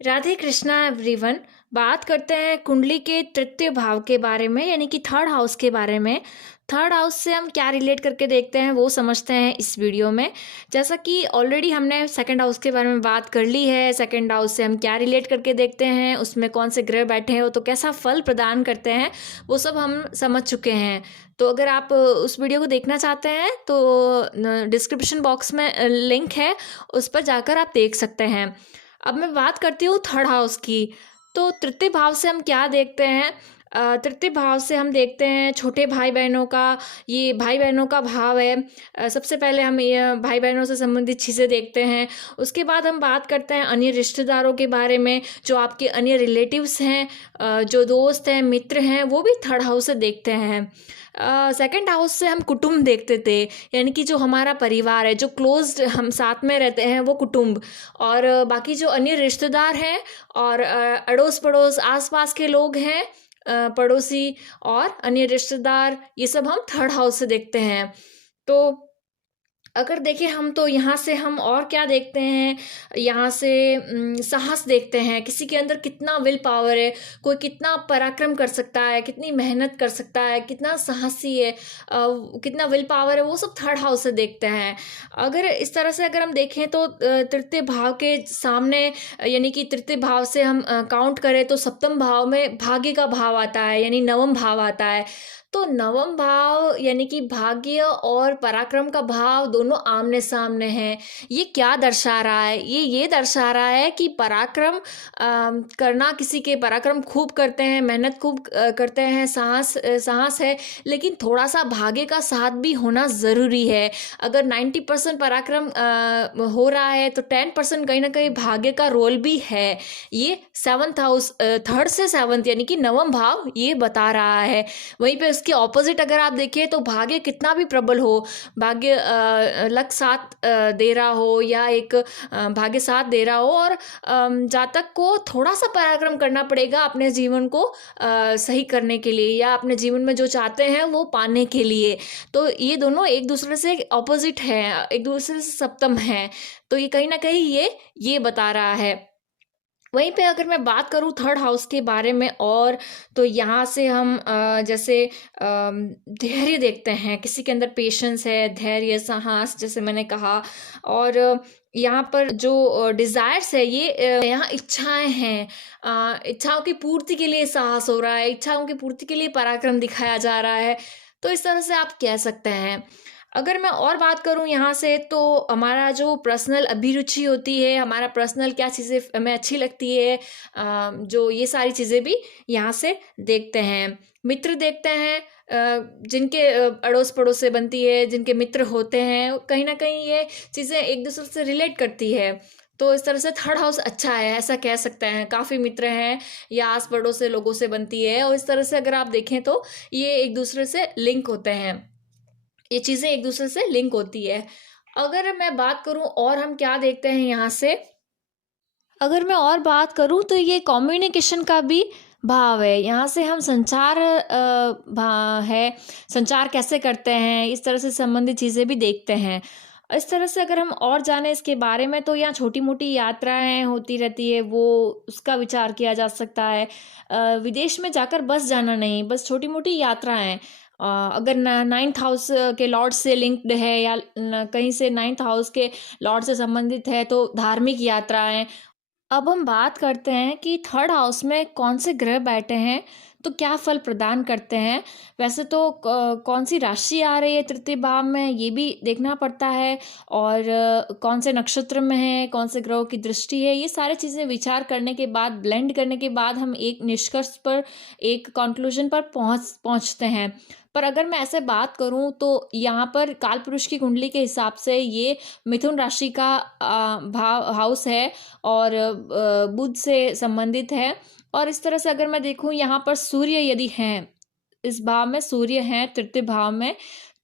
Radhe Krishna everyone. बात करते हैं कुंडली के तृतीय भाव के बारे में, यानी कि थर्ड हाउस के बारे में। थर्ड हाउस से हम क्या रिलेट करके देखते हैं वो समझते हैं इस वीडियो में। जैसा कि ऑलरेडी हमने सेकंड हाउस के बारे में बात कर ली है, सेकंड हाउस से हम क्या रिलेट करके देखते हैं, उसमें कौन से ग्रह बैठे हैं, वो तो कैसा फल प्रदान करते हैं वो सब हम समझ चुके हैं। तो अगर आप उस वीडियो को देखना चाहते हैं तो डिस्क्रिप्शन बॉक्स में लिंक है, उस पर जाकर आप देख सकते हैं। अब मैं बात करती हूँ थर्ड हाउस की। तो तृतीय भाव से हम क्या देखते हैं? तृतीय भाव से हम देखते हैं छोटे भाई बहनों का, ये भाई बहनों का भाव है। सबसे पहले हम ये भाई बहनों से संबंधित चीज़ें देखते हैं। उसके बाद हम बात करते हैं अन्य रिश्तेदारों के बारे में, जो आपके अन्य रिलेटिव्स हैं, जो दोस्त हैं, मित्र हैं, वो भी थर्ड हाउस से देखते हैं। सेकंड हाउस से हम कुटुंब देखते थे, यानी कि जो हमारा परिवार है, जो क्लोज्ड हम साथ में रहते हैं वो कुटुंब। और बाकी जो अन्य रिश्तेदार हैं और अड़ोस पड़ोस आसपास के लोग हैं, पड़ोसी और अन्य रिश्तेदार, ये सब हम थर्ड हाउस से देखते हैं। तो अगर देखें हम तो यहाँ से हम और क्या देखते हैं, यहाँ से साहस देखते हैं, किसी के अंदर कितना विल पावर है, कोई कितना पराक्रम कर सकता है, कितनी मेहनत कर सकता है, कितना साहसी है, कितना विल पावर है, वो सब थर्ड हाउस से देखते हैं। अगर इस तरह से अगर हम देखें तो तृतीय भाव के सामने, यानी कि तृतीय भाव से हम काउंट करें तो सप्तम भाव में भाग्य का भाव आता है, यानी नवम भाव आता है। तो नवम भाव यानी कि भाग्य और पराक्रम का भाव दोनों आमने सामने हैं। ये क्या दर्शा रहा है? ये दर्शा रहा है कि पराक्रम करना, किसी के पराक्रम खूब करते हैं, मेहनत खूब करते हैं, साहस है, लेकिन थोड़ा सा भाग्य का साथ भी होना ज़रूरी है। अगर 90% पराक्रम हो रहा है तो 10% कहीं ना कहीं भाग्य का रोल भी है। ये सेवन्थ हाउस, थर्ड से सेवन्थ यानी कि नवम भाव ये बता रहा है। वहीं पे उसके ऑपोजिट अगर आप देखें तो भाग्य कितना भी प्रबल हो, भाग्य लक साथ दे रहा हो, या एक भाग्य साथ दे रहा हो, और जातक को थोड़ा सा पराक्रम करना पड़ेगा अपने जीवन को सही करने के लिए, या अपने जीवन में जो चाहते हैं वो पाने के लिए। तो ये दोनों एक दूसरे से ऑपोजिट हैं, एक दूसरे से सप्तम हैं। तो ये कहीं ना कहीं ये बता रहा है। वहीं पे अगर मैं बात करूँ थर्ड हाउस के बारे में, और तो यहाँ से हम जैसे धैर्य देखते हैं, किसी के अंदर पेशेंस है, धैर्य, साहस, जैसे मैंने कहा। और यहाँ पर जो डिज़ायर्स है, ये यहाँ इच्छाएं हैं, इच्छाओं की पूर्ति के लिए साहस हो रहा है, इच्छाओं की पूर्ति के लिए पराक्रम दिखाया जा रहा है। तो इस तरह से आप कह सकते हैं। अगर मैं और बात करूं यहाँ से, तो हमारा जो पर्सनल अभिरुचि होती है, हमारा पर्सनल क्या चीज़ें हमें अच्छी लगती है, जो ये सारी चीज़ें भी यहाँ से देखते हैं। मित्र देखते हैं, जिनके अड़ोस पड़ोस से बनती है, जिनके मित्र होते हैं, कहीं ना कहीं ये चीज़ें एक दूसरे से रिलेट करती है। तो इस तरह से थर्ड हाउस अच्छा है, ऐसा कह सकते हैं। काफ़ी मित्र हैं या आस पड़ोस से लोगों से बनती है, और इस तरह से अगर आप देखें तो ये एक दूसरे से लिंक होते हैं, ये चीज़ें एक दूसरे से लिंक होती है। अगर मैं बात करूं और हम क्या देखते हैं यहाँ से, अगर मैं और बात करूं तो ये कम्युनिकेशन का भी भाव है। यहाँ से हम संचार है, संचार कैसे करते हैं, इस तरह से संबंधित चीज़ें भी देखते हैं। इस तरह से अगर हम और जाने इसके बारे में, तो यहाँ छोटी मोटी यात्राएं होती रहती है, वो उसका विचार किया जा सकता है। विदेश में जाकर बस जाना नहीं, बस छोटी मोटी यात्राएं। अगर नाइन्थ हाउस के लॉर्ड से लिंक्ड है, या कहीं से नाइन्थ हाउस के लॉर्ड से संबंधित है, तो धार्मिक यात्राएं। अब हम बात करते हैं कि थर्ड हाउस में कौन से ग्रह बैठे हैं तो क्या फल प्रदान करते हैं। वैसे तो कौन सी राशि आ रही है तृतीय भाव में, ये भी देखना पड़ता है, और कौन से नक्षत्र में है, कौन से ग्रहों की दृष्टि है, ये सारी चीज़ें विचार करने के बाद, ब्लेंड करने के बाद हम एक निष्कर्ष पर, एक कंक्लूजन पर पहुंचते हैं। पर अगर मैं ऐसे बात करूं तो यहाँ पर काल पुरुष की कुंडली के हिसाब से ये मिथुन राशि का भाव हाउस है, और बुध से संबंधित है। और इस तरह से अगर मैं देखूं, यहाँ पर सूर्य यदि हैं, इस भाव में सूर्य हैं तृतीय भाव में,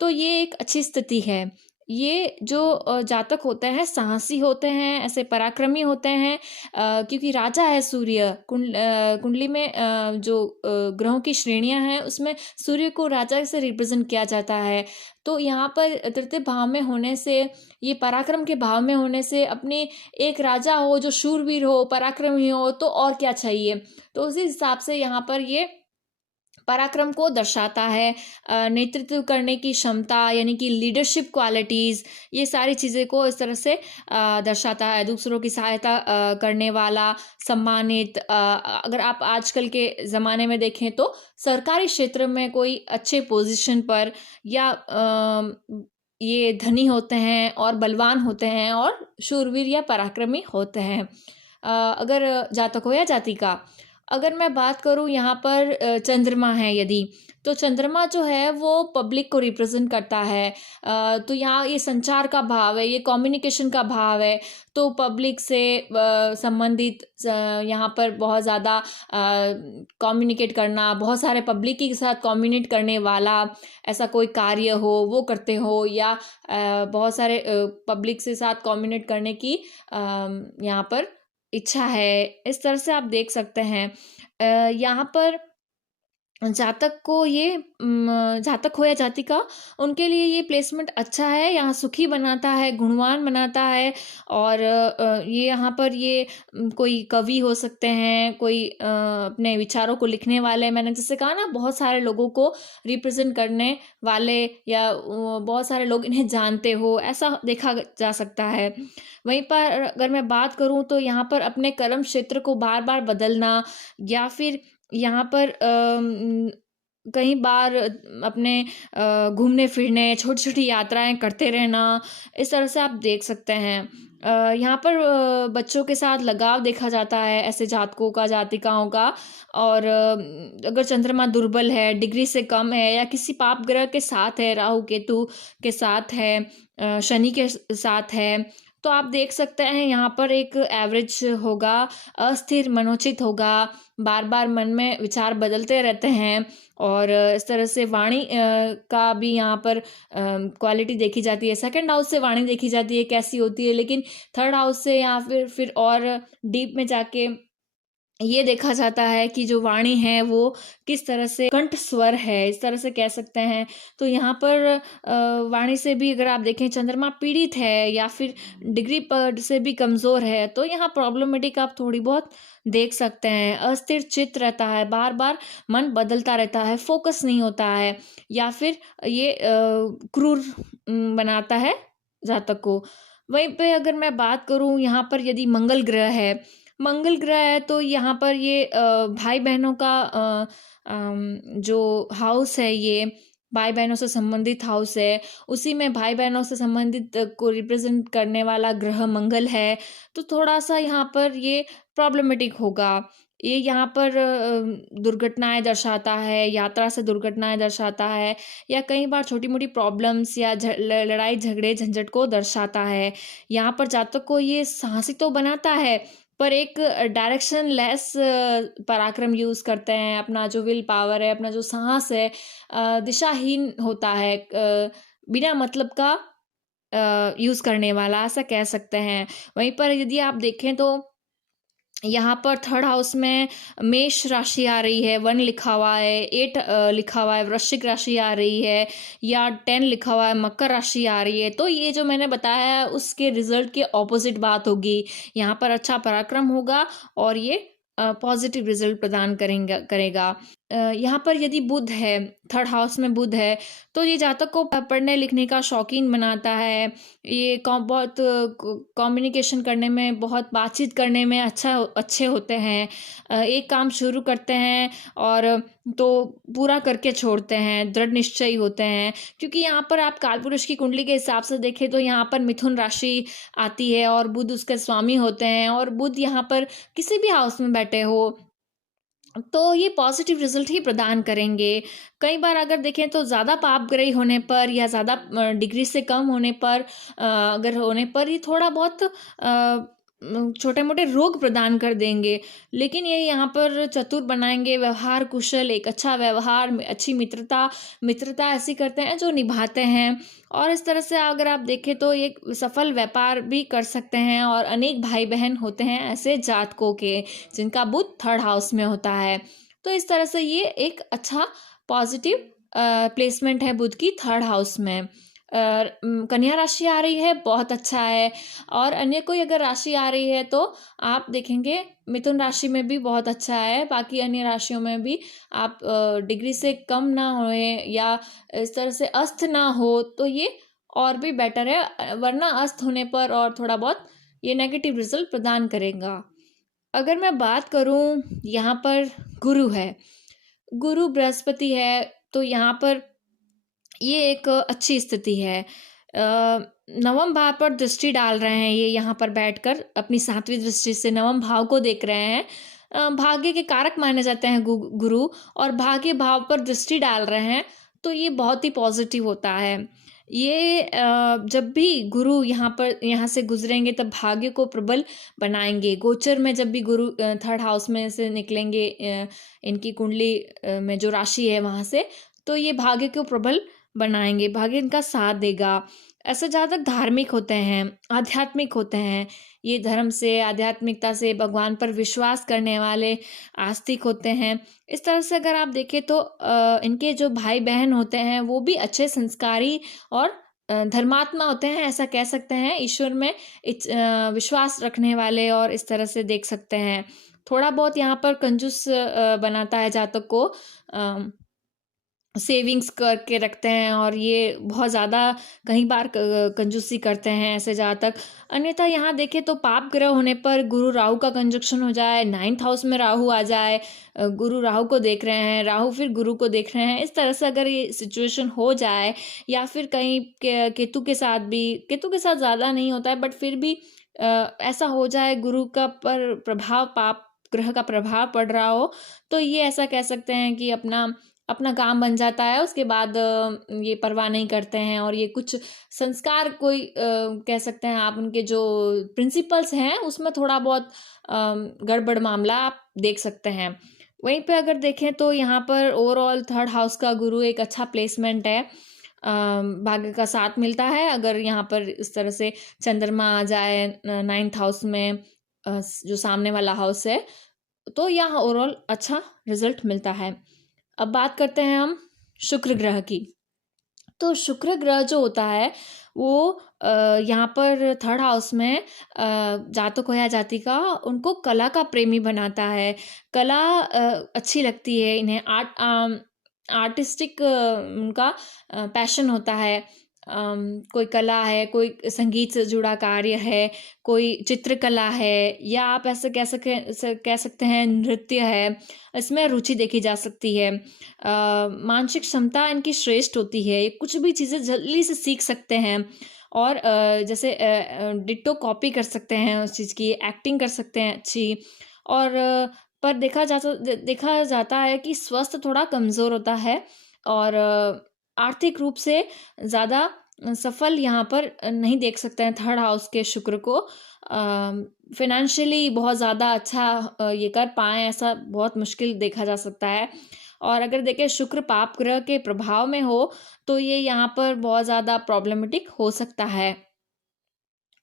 तो ये एक अच्छी स्थिति है। ये जो जातक होते हैं साहसी होते हैं, ऐसे पराक्रमी होते हैं, क्योंकि राजा है सूर्य। कुंडली में जो ग्रहों की श्रेणियां हैं उसमें सूर्य को राजा से रिप्रेजेंट किया जाता है। तो यहाँ पर तृतीय भाव में होने से, ये पराक्रम के भाव में होने से, अपने एक राजा हो जो शूरवीर हो, पराक्रमी हो, तो और क्या चाहिए। तो उसी हिसाब से यहाँ पर ये पराक्रम को दर्शाता है। नेतृत्व करने की क्षमता यानी कि लीडरशिप क्वालिटीज़, ये सारी चीज़ें को इस तरह से दर्शाता है। दूसरों की सहायता करने वाला, सम्मानित। अगर आप आजकल के ज़माने में देखें तो सरकारी क्षेत्र में कोई अच्छे पोजीशन पर या ये धनी होते हैं और बलवान होते हैं और शूरवीर या पराक्रमी होते हैं। अगर जातक हो या जाति का, अगर मैं बात करूँ यहाँ पर चंद्रमा है यदि, तो चंद्रमा जो है वो पब्लिक को रिप्रेजेंट करता है। तो यहाँ ये संचार का भाव है, ये कम्युनिकेशन का भाव है। तो पब्लिक से संबंधित यहाँ पर बहुत ज़्यादा कम्युनिकेट करना, बहुत सारे पब्लिक के साथ कम्युनिकेट करने वाला, ऐसा कोई कार्य हो वो करते हो, या बहुत सारे पब्लिक से साथ कम्युनिकेट करने की यहाँ पर इच्छा है। इस तरह से आप देख सकते हैं। यहाँ पर जातक को ये जातक हो या जातिका, उनके लिए ये प्लेसमेंट अच्छा है। यहाँ सुखी बनाता है, गुणवान बनाता है। और ये यहाँ पर ये कोई कवि हो सकते हैं, कोई अपने विचारों को लिखने वाले, मैंने जैसे कहा ना, बहुत सारे लोगों को रिप्रेजेंट करने वाले, या बहुत सारे लोग इन्हें जानते हो, ऐसा देखा जा सकता है। वहीं पर अगर मैं बात करूँ तो यहाँ पर अपने कर्म क्षेत्र को बार बार बदलना, या फिर यहाँ पर कई बार अपने घूमने फिरने, छोटी छोटी यात्राएं करते रहना, इस तरह से आप देख सकते हैं। यहाँ पर बच्चों के साथ लगाव देखा जाता है ऐसे जातकों का, जातिकाओं का। और अगर चंद्रमा दुर्बल है, डिग्री से कम है, या किसी पाप ग्रह के साथ है, राहु केतु के साथ है, शनि के साथ है, तो आप देख सकते हैं यहाँ पर एक एवरेज होगा, अस्थिर मनोचित होगा, बार बार मन में विचार बदलते रहते हैं। और इस तरह से वाणी का भी यहाँ पर क्वालिटी देखी जाती है। सेकंड हाउस से वाणी देखी जाती है कैसी होती है, लेकिन थर्ड हाउस से या फिर और डीप में जाके ये देखा जाता है कि जो वाणी है वो किस तरह से कंठ स्वर है, इस तरह से कह सकते हैं। तो यहाँ पर वाणी से भी अगर आप देखें, चंद्रमा पीड़ित है या फिर डिग्री पर से भी कमज़ोर है, तो यहाँ प्रॉब्लमेटिक आप थोड़ी बहुत देख सकते हैं। अस्थिर चित्त रहता है, बार बार मन बदलता रहता है, फोकस नहीं होता है, या फिर ये क्रूर बनाता है जातक को। वहीं पे अगर मैं बात करूँ, यहाँ पर यदि मंगल ग्रह है, मंगल ग्रह है, तो यहाँ पर ये भाई बहनों का जो हाउस है, ये भाई बहनों से संबंधित हाउस है, उसी में भाई बहनों से संबंधित को रिप्रेजेंट करने वाला ग्रह मंगल है। तो थोड़ा सा यहाँ पर ये प्रॉब्लमेटिक होगा। ये यहाँ पर दुर्घटनाएं दर्शाता है, यात्रा से दुर्घटनाएं दर्शाता है, या कई बार छोटी मोटी प्रॉब्लम्स या लड़ाई झगड़े झंझट को दर्शाता है। यहाँ पर जातक को ये साहसी तो बनाता है, पर एक डायरेक्शन लेस पराक्रम यूज़ करते हैं। अपना जो विल पावर है, अपना जो साहस है, दिशाहीन होता है, बिना मतलब का यूज़ करने वाला, ऐसा कह सकते हैं। वहीं पर यदि आप देखें तो यहाँ पर थर्ड हाउस में मेष राशि आ रही है, 1 लिखा हुआ है, 8 लिखा हुआ है, वृश्चिक राशि आ रही है, या 10 लिखा हुआ है, मकर राशि आ रही है। तो ये जो मैंने बताया है उसके रिजल्ट के ऑपोजिट बात होगी। यहाँ पर अच्छा पराक्रम होगा और ये पॉजिटिव रिजल्ट प्रदान करेगा। यहाँ पर यदि बुध है, थर्ड हाउस में बुध है, तो ये जातक को पढ़ने लिखने का शौकीन बनाता है। ये बहुत कम्युनिकेशन करने में, बहुत बातचीत करने में अच्छे होते हैं। एक काम शुरू करते हैं और तो पूरा करके छोड़ते हैं, दृढ़ निश्चयी होते हैं। क्योंकि यहाँ पर आप कालपुरुष की कुंडली के हिसाब से देखें तो यहाँ पर मिथुन राशि आती है और बुध उसके स्वामी होते हैं, और बुध यहाँ पर किसी भी हाउस में बैठे हो तो ये पॉजिटिव रिजल्ट ही प्रदान करेंगे। कई बार अगर देखें तो ज़्यादा पापग्रही होने पर या ज़्यादा डिग्री से कम होने पर, अगर होने पर ये थोड़ा बहुत छोटे मोटे रोग प्रदान कर देंगे। लेकिन ये यहाँ पर चतुर बनाएंगे, व्यवहार कुशल, एक अच्छा व्यवहार, अच्छी मित्रता मित्रता ऐसी करते हैं जो निभाते हैं। और इस तरह से अगर आप देखें तो एक सफल व्यापार भी कर सकते हैं। और अनेक भाई बहन होते हैं ऐसे जातकों के जिनका बुध थर्ड हाउस में होता है। तो इस तरह से ये एक अच्छा पॉजिटिव प्लेसमेंट है बुध की थर्ड हाउस में। कन्या राशि आ रही है, बहुत अच्छा है। और अन्य कोई अगर राशि आ रही है तो आप देखेंगे मिथुन राशि में भी बहुत अच्छा है। बाकी अन्य राशियों में भी आप डिग्री से कम ना होए या इस तरह से अस्त ना हो तो ये और भी बेटर है, वरना अस्त होने पर और थोड़ा बहुत ये नेगेटिव रिजल्ट प्रदान करेगा। अगर मैं बात करूं, यहाँ पर गुरु है, गुरु बृहस्पति है, तो यहाँ पर ये एक अच्छी स्थिति है। नवम भाव पर दृष्टि डाल रहे हैं, ये यहाँ पर बैठकर अपनी 7वीं दृष्टि से नवम भाव को देख रहे हैं। भाग्य के कारक माने जाते हैं गुरु, और भाग्य भाव पर दृष्टि डाल रहे हैं तो ये बहुत ही पॉजिटिव होता है। ये जब भी गुरु यहाँ से गुजरेंगे तब भाग्य को प्रबल बनाएंगे। गोचर में जब भी गुरु थर्ड हाउस में से निकलेंगे, इनकी कुंडली में जो राशि है वहाँ से, तो ये भाग्य को प्रबल बनाएंगे, भाग्य इनका साथ देगा। ऐसे ज़्यादातर धार्मिक होते हैं, आध्यात्मिक होते हैं, ये धर्म से, आध्यात्मिकता से, भगवान पर विश्वास करने वाले आस्तिक होते हैं। इस तरह से अगर आप देखें तो इनके जो भाई बहन होते हैं वो भी अच्छे संस्कारी और धर्मात्मा होते हैं, ऐसा कह सकते हैं। ईश्वर में विश्वास रखने वाले, और इस तरह से देख सकते हैं। थोड़ा बहुत यहाँ पर कंजूस बनाता है जातक को, सेविंग्स करके रखते हैं, और ये बहुत ज़्यादा कई बार कंजूसी करते हैं ऐसे जातक। अन्यथा यहाँ देखें तो पाप ग्रह होने पर गुरु राहु का कंजक्शन हो जाए, 9th हाउस में राहु आ जाए, गुरु राहु को देख रहे हैं, राहु फिर गुरु को देख रहे हैं, इस तरह से अगर ये सिचुएशन हो जाए, या फिर कहीं केतु के साथ ज़्यादा नहीं होता है, बट फिर भी ऐसा हो जाए, गुरु का पर प्रभाव, पाप ग्रह का प्रभाव पड़ रहा हो, तो ये ऐसा कह सकते हैं कि अपना अपना काम बन जाता है। उसके बाद ये परवाह नहीं करते हैं, और ये कुछ संस्कार कोई कह सकते हैं आप, उनके जो प्रिंसिपल्स हैं उसमें थोड़ा बहुत गड़बड़ मामला आप देख सकते हैं। वहीं पे अगर देखें तो यहाँ पर ओवरऑल थर्ड हाउस का गुरु एक अच्छा प्लेसमेंट है, भाग्य का साथ मिलता है। अगर यहाँ पर इस तरह से चंद्रमा आ जाए 9th हाउस में, जो सामने वाला हाउस है, तो यहाँ ओवरऑल अच्छा रिजल्ट मिलता है। अब बात करते हैं हम शुक्र ग्रह की। तो शुक्र ग्रह जो होता है वो यहाँ पर थर्ड हाउस में जातक हो या जातिका, उनको कला का प्रेमी बनाता है। कला अच्छी लगती है इन्हें, आर्टिस्टिक उनका पैशन होता है। कोई कला है, कोई संगीत से जुड़ा कार्य है, कोई चित्रकला है, या आप ऐसे कह सकते हैं नृत्य है, इसमें रुचि देखी जा सकती है। मानसिक क्षमता इनकी श्रेष्ठ होती है, कुछ भी चीज़ें जल्दी से सीख सकते हैं, और जैसे डिट्टो कॉपी कर सकते हैं उस चीज़ की, एक्टिंग कर सकते हैं अच्छी। और पर देखा जाता है कि स्वास्थ्य थोड़ा कमज़ोर होता है, और आर्थिक रूप से ज़्यादा सफल यहाँ पर नहीं देख सकते हैं थर्ड हाउस के शुक्र को। फिनेंशियली बहुत ज़्यादा अच्छा ये कर पाएँ, ऐसा बहुत मुश्किल देखा जा सकता है। और अगर देखें शुक्र पाप ग्रह के प्रभाव में हो तो ये यहाँ पर बहुत ज़्यादा प्रॉब्लमेटिक हो सकता है।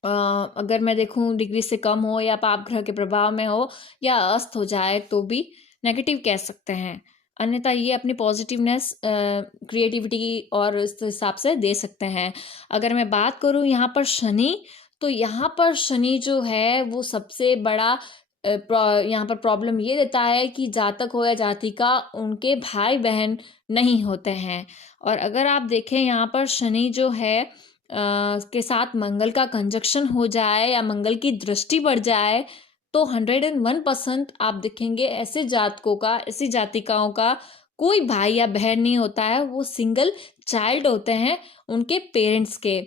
अगर मैं देखूँ डिग्री से कम हो, या पाप ग्रह के प्रभाव में हो, या अस्त हो जाए, तो भी नेगेटिव कह सकते हैं। अन्यथा ये अपनी पॉजिटिवनेस क्रिएटिविटी और इस हिसाब से दे सकते हैं। अगर मैं बात करूँ यहाँ पर शनि, तो यहाँ पर शनि जो है वो सबसे बड़ा यहाँ पर प्रॉब्लम ये देता है कि जातक हो या जातिका, उनके भाई बहन नहीं होते हैं। और अगर आप देखें यहाँ पर शनि जो है के साथ मंगल का कंजक्शन हो जाए, या मंगल की दृष्टि बढ़ जाए, तो 101% आप देखेंगे ऐसे जातकों का, ऐसी जातिकाओं का कोई भाई या बहन नहीं होता है, वो सिंगल चाइल्ड होते हैं उनके पेरेंट्स के।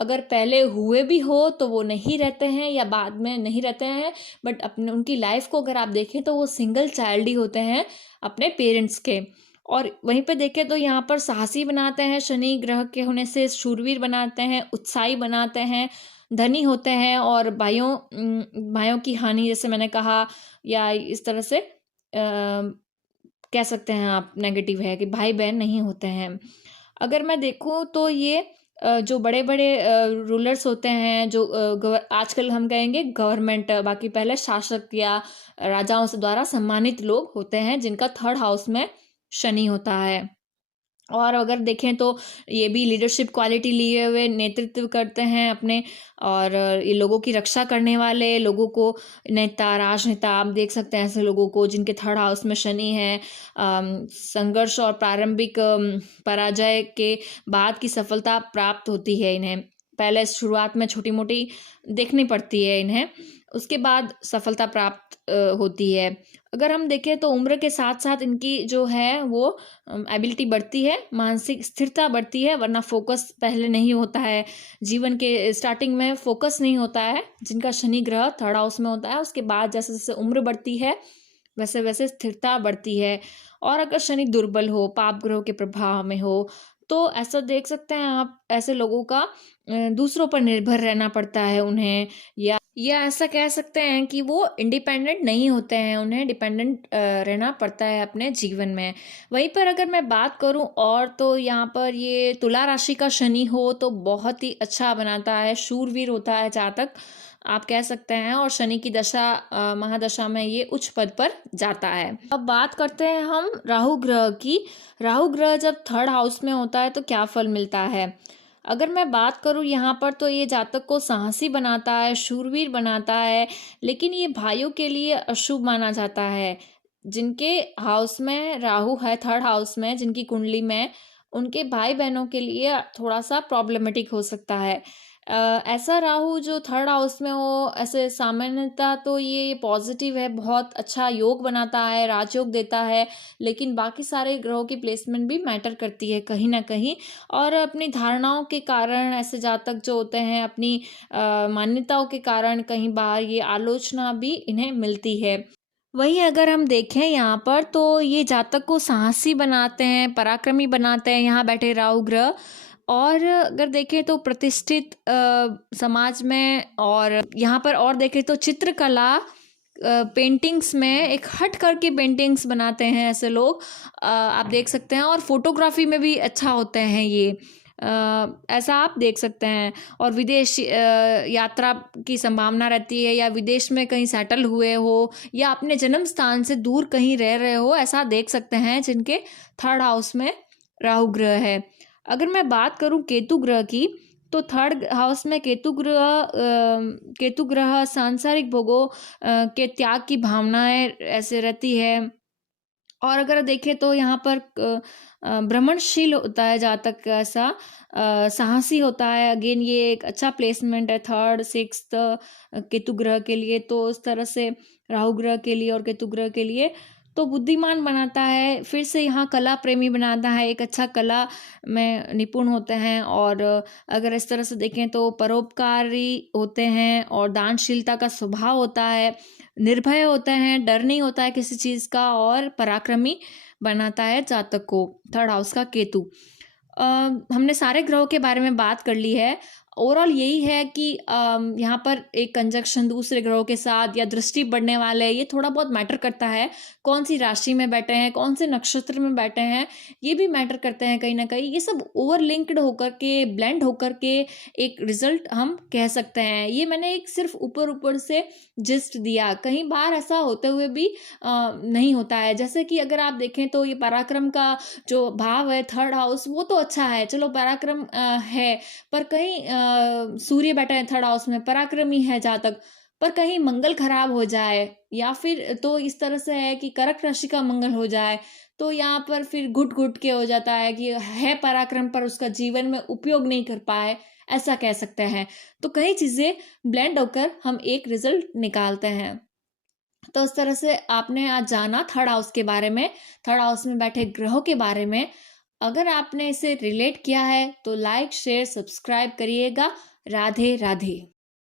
अगर पहले हुए भी हो तो वो नहीं रहते हैं, या बाद में नहीं रहते हैं, बट अपने उनकी लाइफ को अगर आप देखें तो वो सिंगल चाइल्ड ही होते हैं अपने पेरेंट्स के। और वहीं पे देखें तो यहाँ पर साहसी बनाते हैं, शनि ग्रह के होने से शूरवीर बनाते हैं, उत्साही बनाते हैं, धनी होते हैं और भाइयों की हानि जैसे मैंने कहा, या इस तरह से कह सकते हैं आप नेगेटिव है कि भाई-बहन नहीं होते हैं। अगर मैं देखूँ तो ये जो बड़े-बड़े रूलर्स होते हैं, जो आजकल हम कहेंगे गवर्नमेंट, बाकी पहले शासक या राजाओं से द्वारा सम्मानित लोग होते हैं जिनका थर्ड हाउस में शनि होता है। और अगर देखें तो ये भी लीडरशिप क्वालिटी लिए हुए नेतृत्व करते हैं अपने, और ये लोगों की रक्षा करने वाले लोगों को, नेता, राजनेता, आप देख सकते हैं ऐसे लोगों को जिनके थर्ड हाउस में शनि है। संघर्ष और प्रारंभिक पराजय के बाद की सफलता प्राप्त होती है इन्हें। पहले शुरुआत में छोटी-मोटी देखनी पड़ती है इन्हें, उसके बाद सफलता प्राप्त होती है। अगर हम देखें तो उम्र के साथ-साथ इनकी जो है वो एबिलिटी बढ़ती है, मानसिक स्थिरता बढ़ती है, वरना फोकस पहले नहीं होता है। जीवन के स्टार्टिंग में फोकस नहीं होता है, जिनका शनि ग्रह थर्ड हाउस में होता है। उसके बाद जैसे-जैसे उम्र बढ़ती है, वैसे-वैसे स्थिरता बढ़ती है। और अगर शनि दुर्बल हो, पाप ग्रहों के प्रभाव में हो, तो ऐसा देख सकते हैं आप, ऐसे लोगों का दूसरों पर निर्भर रहना पड़ता है उन्हें, या ऐसा कह सकते हैं कि वो इंडिपेंडेंट नहीं होते हैं, उन्हें डिपेंडेंट रहना पड़ता है अपने जीवन में। वहीं पर अगर मैं बात करूं और, तो यहाँ पर ये तुला राशि का शनि हो तो बहुत ही अच्छा बनाता है, शूरवीर होता है जहाँ तक आप कह सकते हैं, और शनि की दशा महादशा में ये उच्च पद पर जाता है। अब बात करते हैं हम राहु ग्रह की। राहु ग्रह जब थर्ड हाउस में होता है तो क्या फल मिलता है? अगर मैं बात करूँ यहाँ पर, तो ये जातक को साहसी बनाता है, शूरवीर बनाता है, लेकिन ये भाइयों के लिए अशुभ माना जाता है। जिनके हाउस में राहु है, थर्ड हाउस में, जिनकी कुंडली में, उनके भाई बहनों के लिए थोड़ा सा प्रॉब्लमेटिक हो सकता है। ऐसा राहु जो थर्ड हाउस में हो, ऐसे सामान्यतः तो ये पॉजिटिव है, बहुत अच्छा योग बनाता है, राजयोग देता है, लेकिन बाकी सारे ग्रहों की प्लेसमेंट भी मैटर करती है कहीं ना कहीं। और अपनी धारणाओं के कारण ऐसे जातक जो होते हैं, अपनी मान्यताओं के कारण कहीं बार ये आलोचना भी इन्हें मिलती है। वहीं अगर हम देखें यहाँ पर, तो ये जातक को साहसी बनाते हैं, पराक्रमी बनाते हैं यहाँ बैठे राहु ग्रह। और अगर देखें तो प्रतिष्ठित समाज में, और यहाँ पर और देखें तो चित्रकला, पेंटिंग्स में एक हट करके पेंटिंग्स बनाते हैं ऐसे लोग, आप देख सकते हैं। और फोटोग्राफी में भी अच्छा होते हैं ये, ऐसा आप देख सकते हैं। और विदेश यात्रा की संभावना रहती है, या विदेश में कहीं सेटल हुए हो, या अपने जन्म स्थान से दूर कहीं रह रहे हो, ऐसा देख सकते हैं जिनके थर्ड हाउस में राहु ग्रह है। अगर मैं बात करूं केतु ग्रह की, तो थर्ड हाउस में केतु ग्रह सांसारिक भोगों के त्याग की भावनाएं ऐसे रहती है। और अगर देखें तो यहाँ पर भ्रमणशील होता है जातक, ऐसा साहसी होता है। अगेन ये एक अच्छा प्लेसमेंट है थर्ड सिक्स्थ केतु ग्रह के लिए, तो उस तरह से राहु ग्रह के लिए और केतु ग्रह के लिए तो बुद्धिमान बनाता है। फिर से यहाँ कला प्रेमी बनाता है, एक अच्छा कला में निपुण होते हैं। और अगर इस तरह से देखें तो परोपकारी होते हैं, और दानशीलता का स्वभाव होता है, निर्भय होते हैं, डर नहीं होता है किसी चीज़ का, और पराक्रमी बनाता है जातक को थर्ड हाउस का केतु। हमने सारे ग्रहों के बारे में बात कर ली है। ओवरऑल यही है कि यहाँ पर एक कंजक्शन दूसरे ग्रहों के साथ, या दृष्टि बढ़ने वाले, ये थोड़ा बहुत मैटर करता है। कौन सी राशि में बैठे हैं, कौन से नक्षत्र में बैठे हैं, ये भी मैटर करते हैं कहीं ना कहीं। ये सब ओवरलिंक्ड होकर के, ब्लेंड होकर के एक रिजल्ट हम कह सकते हैं। ये मैंने एक सिर्फ ऊपर ऊपर से जिस्ट दिया, कहीं बार ऐसा होते हुए भी नहीं होता है। जैसे कि अगर आप देखें तो ये पराक्रम का जो भाव है थर्ड हाउस, वो तो अच्छा है, चलो पराक्रम है, पर कहीं सूर्य बैठा है थर्ड हाउस में, पराक्रमी है जातक, पर कहीं मंगल खराब हो जाए, या फिर तो इस तरह से है कि कर्क राशि का मंगल हो जाए, तो यहाँ पर फिर घुट घुट के हो जाता है कि है पराक्रम पर उसका जीवन में उपयोग नहीं कर पाए, ऐसा कह सकते हैं। तो कई चीजें ब्लेंड होकर हम एक रिजल्ट निकालते हैं। तो इस तरह से आपने आज जाना थर्ड हाउस के बारे में, थर्ड हाउस में बैठे ग्रहों के बारे में। अगर आपने इसे रिलेट किया है तो लाइक शेयर सब्सक्राइब करिएगा। राधे राधे।